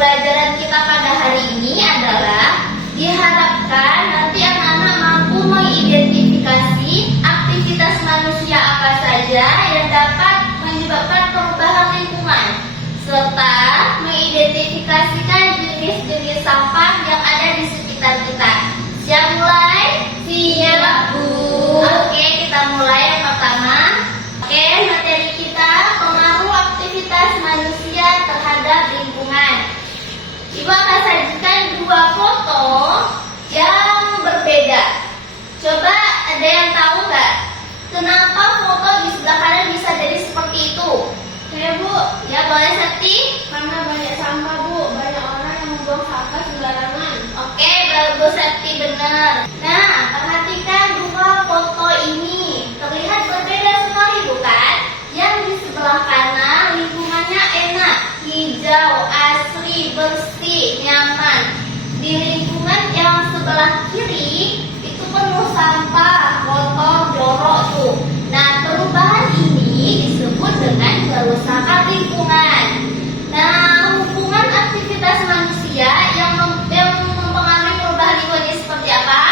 pembelajaran kita pada hari ini adalah diharapkan nanti anak-anak mampu mengidentifikasi aktivitas manusia apa saja yang dapat menyebabkan perubahan lingkungan serta mengidentifikasikan jenis-jenis sampah yang ada di sekitar kita. Siap mulai? Siap, Bu. Oke, kita mulai yang pertama. Oke, materi kita pengaruh aktivitas manusia terhadap lingkungan. Ibu akan sajikan dua foto yang berbeda. Coba ada yang tahu nggak kenapa foto di sebelah kanan bisa jadi seperti itu? Saya, Bu. Ya, boleh Sakti? Karena banyak sampah, Bu. Banyak orang yang membuang sampah sembarangan. Oke, bagus Sakti, benar. Nah, perhatikan dua foto ini. Terlihat berbeda sekali, bukan? Yang di sebelah kanan lingkungannya enak, hijau, asri, bersih, nyaman. Di lingkungan yang sebelah kiri itu penuh sampah, kotor, jorok tuh. Nah, perubahan ini disebut dengan kerusakan lingkungan. Nah, hubungan aktivitas manusia yang mempengaruhi perubahan lingkungan ini seperti apa?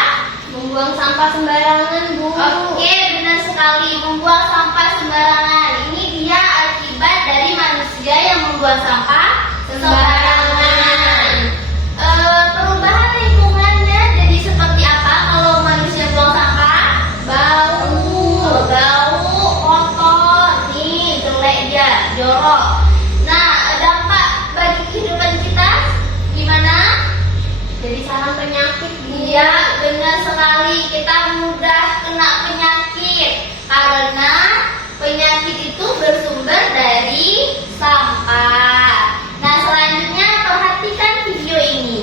Membuang sampah sembarangan, Bu. Oke, benar sekali. Membuang sampah sembarangan. Ini dia akibat dari manusia yang membuang sampah sembarangan. Perubahan lingkungannya jadi seperti apa kalau manusia buang sampah? Bau, kotor, nih jelek dia, jorok. Nah, dampak bagi kehidupan kita gimana? Jadi sarang penyakit, Bu. Iya, benar sekali. Kita mudah kena penyakit karena penyakit itu bersumber dari sampah. Nah, selanjutnya perhatikan video ini.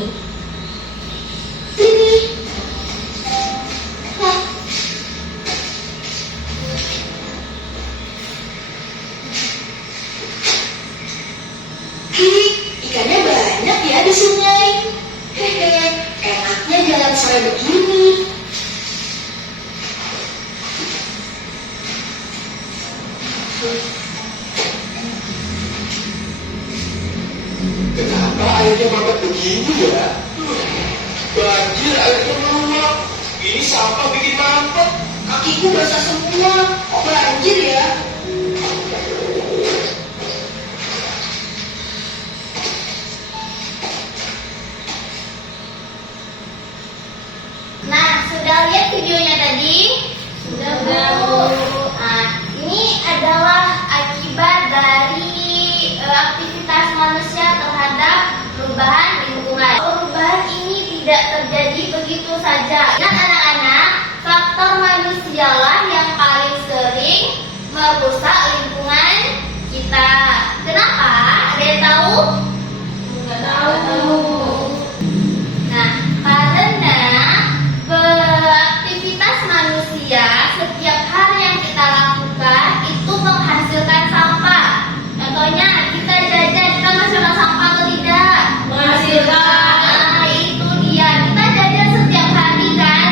Ikannya banyak ya di sungai. Hehe, enaknya jalan sore begini. Kenapa airnya banget begini ya? Banjir airnya meluap. Ini sampah bikin mampet. Kakiku basah semua. Kok banjir ya? Nah, sudah lihat videonya tadi? Sudah, Bu. Nah, ini adalah akibat dari aktivitas manusia terhadap perubahan lingkungan. Perubahan ini tidak terjadi begitu saja. Ingat anak-anak, faktor manusialah yang paling sering merusak lingkungan kita. Kenapa? Ada yang tahu? Nggak tahu. Nah, karena aktivitas manusia setiap hal yang kita lakukan itu menghasilkan sampah. Contohnya kita jajan, kita menghasilkan sampah atau tidak? Menghasilkan. Nah, itu dia. Kita jajan setiap hari kan?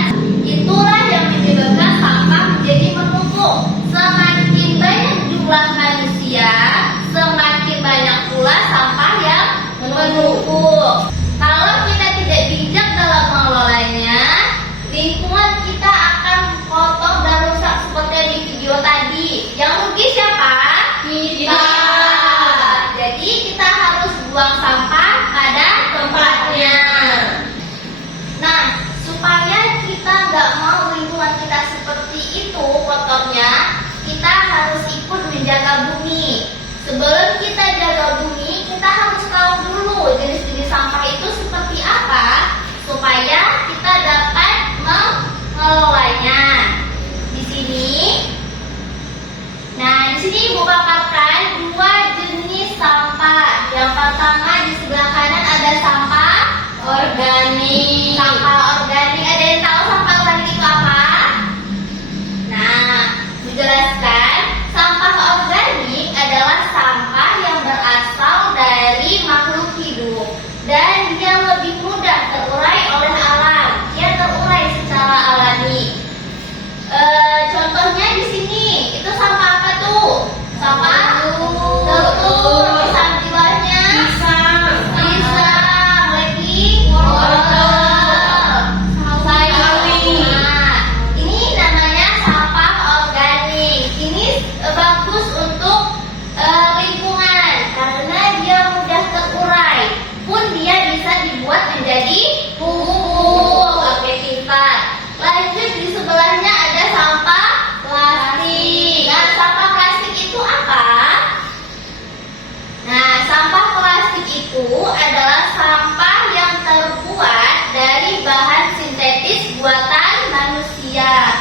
buatan manusia.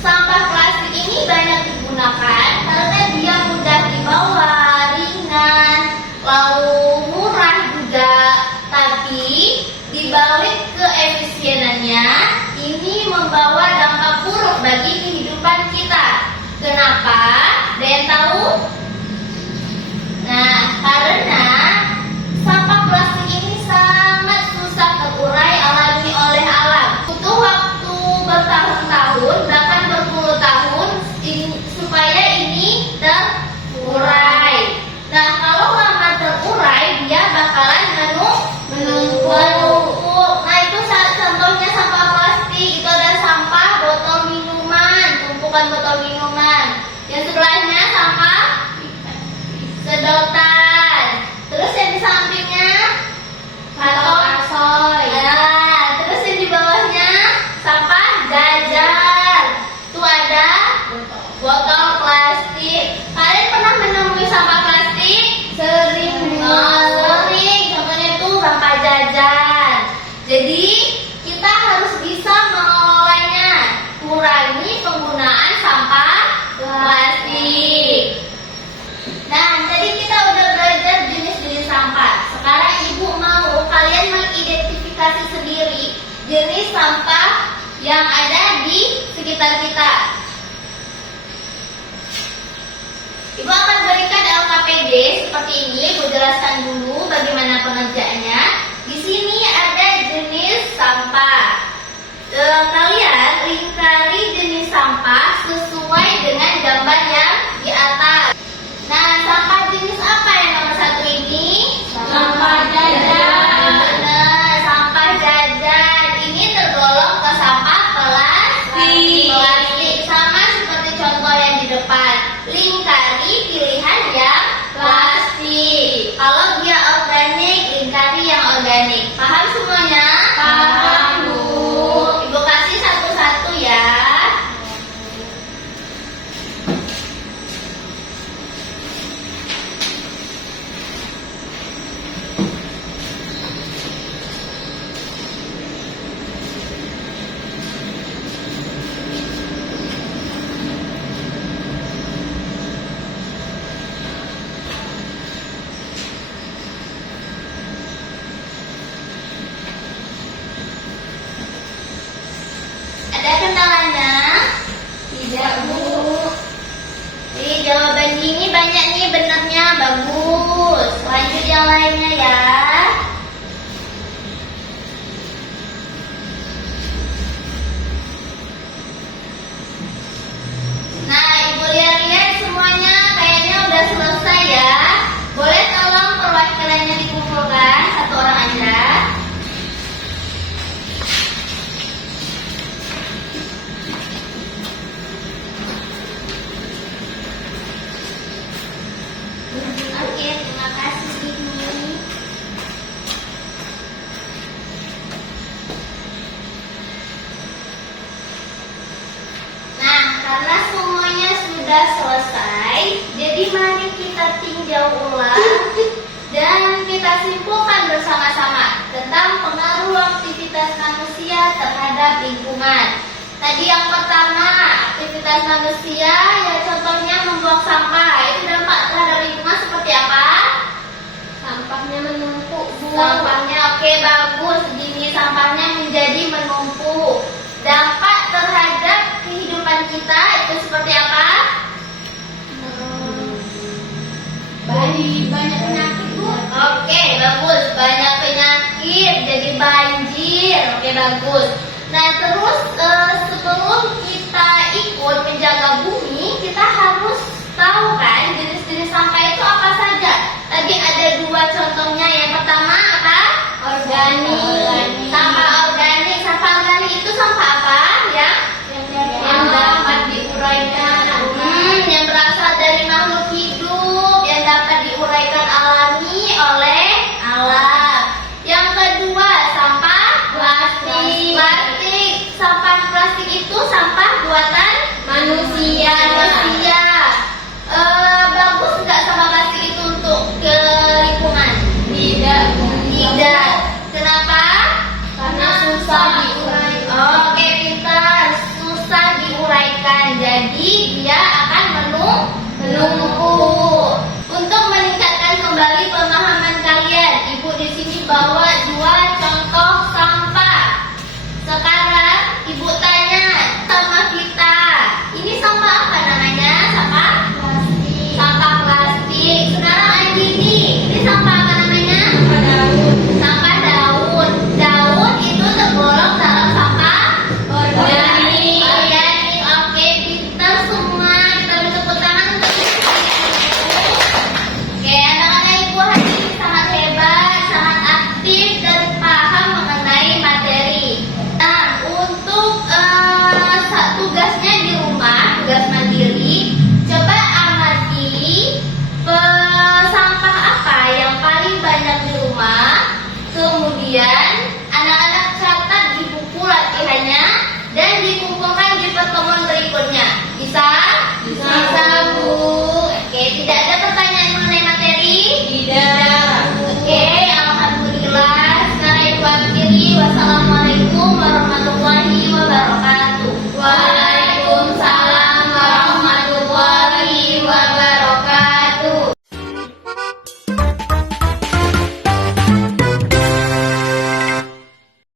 Sampah plastik ini banyak digunakan karena dia mudah dibawa, ringan, lalu murah juga. Tapi dibalik keefisienannya, ini membawa dampak buruk bagi kehidupan kita. Kenapa? Ada yang tahu? Nah, karena sampah plastik ini sangat susah terurai alami oleh alam. Butuh waktu bertahun-tahun, bahkan berpuluh tahun supaya ini terurai. Nah, kalau lama terurai, dia bakalan menumpuk. Nah, itu contohnya sampah plastik. Itu ada sampah botol minuman, tumpukan botol minuman. Yang sebelahnya sampah sedotan. Terus yang di sampingnya kantong asoy. Nah, terus yang di bawahnya sampah jajan. Itu ada botol plastik. Kalian pernah menemui sampah plastik? Sering. Contohnya itu sampah jajan. Jadi kita harus bisa mengelolanya. Kurangi penggunaan sampah plastik. Nah, tadi kita udah belajar jenis-jenis sampah. Sekarang Ibu mau kalian mengidentifikasi sendiri jenis sampah yang ada di sekitar kita. Ibu akan berikan LKPD seperti ini. Ibu jelaskan dulu bagaimana pengerjaannya. Di sini ada jenis sampah. Kalian lingkari jenis sampah sesuai dengan gambar yang di atas. Nah, sampah jenis apa yang nomor 1 ini? Sampah jajan. Nah, sampah jajan ini tergolong ke sampah plastik. Sama seperti contoh yang di depan. Lingkari pilihan yang plastik. Kalau dia organik, lingkari yang organik. Paham semuanya? Paham, Bu. Ibu kasih satu-satu ya. Ada kendalanya? Tidak, Bu. Jadi jawaban ini banyak nih benernya, bagus. Lanjut yang lainnya ya. Nah, Ibu lihat-lihat semuanya kayaknya udah selesai ya. Boleh tolong perwakilannya dikumpulkan, satu orang aja. Oke, terima kasih Ibu. Nah, karena semuanya sudah selesai, jadi mari kita tinjau ulang dan kita simpulkan bersama-sama tentang pengaruh aktivitas manusia terhadap lingkungan. Tadi yang pertama, aktivitas manusia ya contohnya membuang sampah. Itu dampak terhadap lingkungan seperti apa? Sampahnya menumpuk, Bu. Sampahnya oke, bagus. Gini sampahnya menjadi menumpuk. Dampak terhadap kehidupan kita itu seperti apa? Banyak penyakit, Bu. Oke, bagus. Banyak penyakit, jadi banjir. Oke, bagus. Nah, terus sebelum kita ikut menjaga